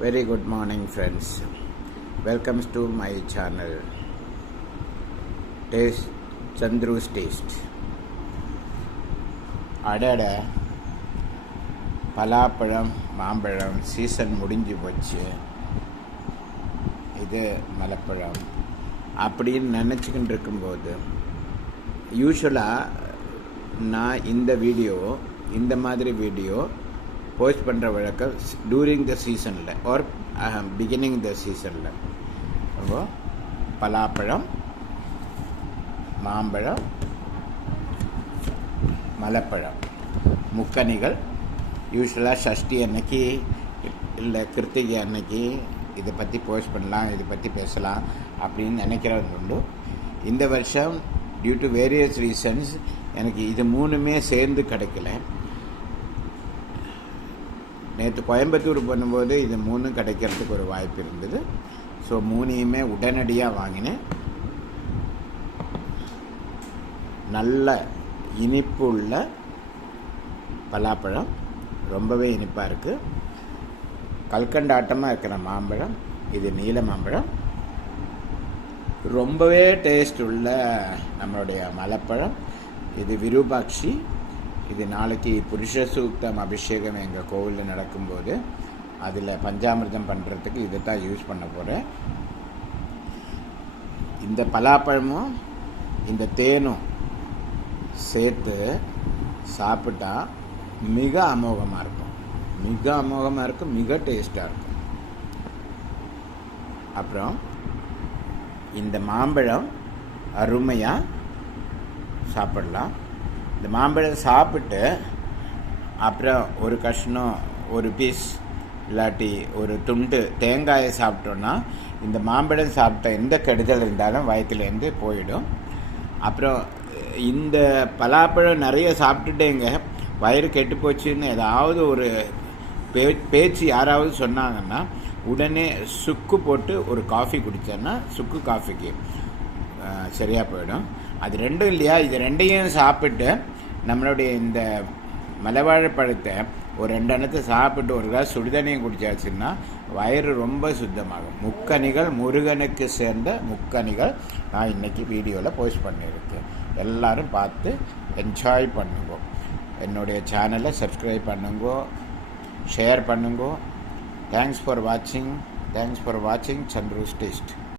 Very good morning, friends. Welcome to my channel. Taste Chandru's Taste. அடட பலாப்பழம் மாம்பழம் season முடிஞ்சு போச்சு. இது மலைப்பழம் அப்படின்னு நினச்சிக்கிட்டு இருக்கும்போது யூஸ்வலாக நான் இந்த மாதிரி வீடியோ போஸ்ட் பண்ணுற வழக்கம் டூரிங் த சீசனில் ஆர் பிகினிங் த சீசனில். அப்போ பலாப்பழம் மாம்பழம் மலைப்பழம் முக்கனிகள் யூஸ்வலாக சஷ்டி அன்னைக்கு இல்லை கிருத்திகை அன்னைக்கு இதை பற்றி போஸ்ட் பண்ணலாம், இதை பற்றி பேசலாம் அப்படின்னு நினைக்கிறது உண்டு. இந்த வருஷம் டியூ டு வேரியஸ் ரீசன்ஸ் எனக்கு இது மூணுமே சேர்ந்து கிடைக்கல. நேற்று கோயம்புத்தூர் பண்ணும்போது இது மூணும் கிடைக்கிறதுக்கு ஒரு வாய்ப்பு இருந்தது. ஸோ மூணையுமே உடனடியாக வாங்கினேன். நல்ல இனிப்பு உள்ள பலாப்பழம், ரொம்பவே இனிப்பாக இருக்குது. கல்கண்டாட்டமாக இருக்கிற மாம்பழம், இது நீல மாம்பழம். ரொம்பவே டேஸ்ட் உள்ள நம்மளுடைய மலைப்பழம், இது விருபாட்சி. இது நாளைக்கு புருஷ சூக்தம் அபிஷேகம் எங்கள் கோவிலில் நடக்கும்போது அதில் பஞ்சாமிர்தம் பண்ணுறதுக்கு இதை தான் யூஸ் பண்ண போகிறேன். இந்த பலாப்பழமும் இந்த தேனும் சேர்த்து சாப்பிட்டா மிக அமோகமாக இருக்கும், மிக டேஸ்ட்டாக இருக்கும். அப்புறம் இந்த மாம்பழம் அருமையாக சாப்பிடலாம். இந்த மாம்பழம் சாப்பிட்டு அப்புறம் ஒரு கஷ்டம், ஒரு பீஸ் இல்லாட்டி ஒரு துண்டு தேங்காயை சாப்பிட்டோன்னா இந்த மாம்பழம் சாப்பிட்ட எந்த கெடுதல் இருந்தாலும் வயிற்றுலேருந்து போயிடும். அப்புறம் இந்த பலாப்பழம் நிறைய சாப்பிட்டுட்டேங்க வயிறு கெட்டு போச்சுன்னு ஏதாவது ஒரு பேச்சு யாராவது சொன்னாங்கன்னா உடனே சுக்கு போட்டு ஒரு காஃபி குடித்தேன்னா சுக்கு காஃபிக்கு சரியாக போயிடும். அது ரெண்டும் இல்லையா, இது ரெண்டையும் சாப்பிட்டு நம்மளுடைய இந்த மலைவாழைப்பழத்தை ஒரு 2 அணத்தை சாப்பிட்டு ஒரு கிளாஸ் சுடுதண்ணியும் குடிச்சாச்சுன்னா வயிறு ரொம்ப சுத்தமாகும். முக்கனிகள், முருகனுக்கு சேர்ந்த முக்கனிகள் நான் இன்றைக்கி வீடியோவில் போஸ்ட் பண்ணியிருக்கேன். எல்லோரும் பார்த்து என்ஜாய் பண்ணுங்க. என்னுடைய சேனலை சப்ஸ்கிரைப் பண்ணுங்க, ஷேர் பண்ணுங்க. தேங்க்ஸ் ஃபார் வாட்சிங். Chandru's Taste.